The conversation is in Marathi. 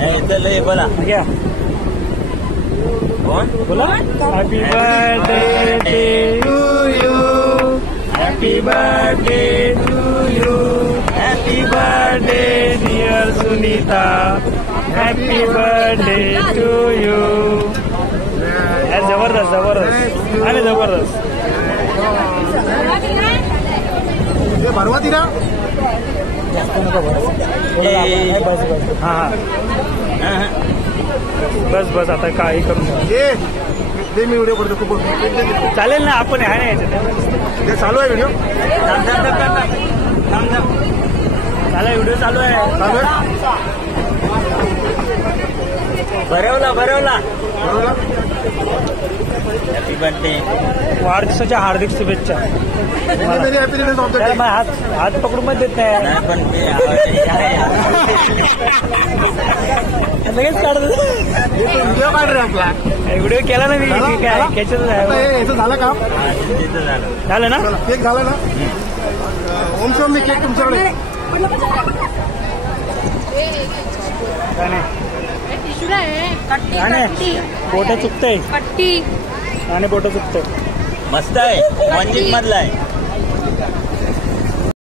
चल बोला घ्या कोण बोला. Happy birthday to you, happy birthday to you, happy birthday dear Sunita, happy birthday to you. जबरदस्त जबरदस्त आणि जबरदस्त. भरवा दिला हा हा बस बस आता काही करू ते मी व्हिडिओ करतो खूप चालेल ना. आपण आहे ना याच्यात ते चालू आहे व्हिडिओ चालेल व्हिडिओ चालू आहे. भरवला हॅपी बर्थडे. वाढदिवसाच्या हार्दिक शुभेच्छा. हात पकडून पण देत नाही. पण ते लगेच काढतो व्हिडिओ काढ रे आपला. व्हिडिओ केला ना मी. काय याचं झालं का झालं ना. केक झाला ना. ओम सोम मी केक तुमच्याकडे बोट चुकतंय कट्टी आणि बोट चुकतंय. मस्त आहे मंजित मधला आहे.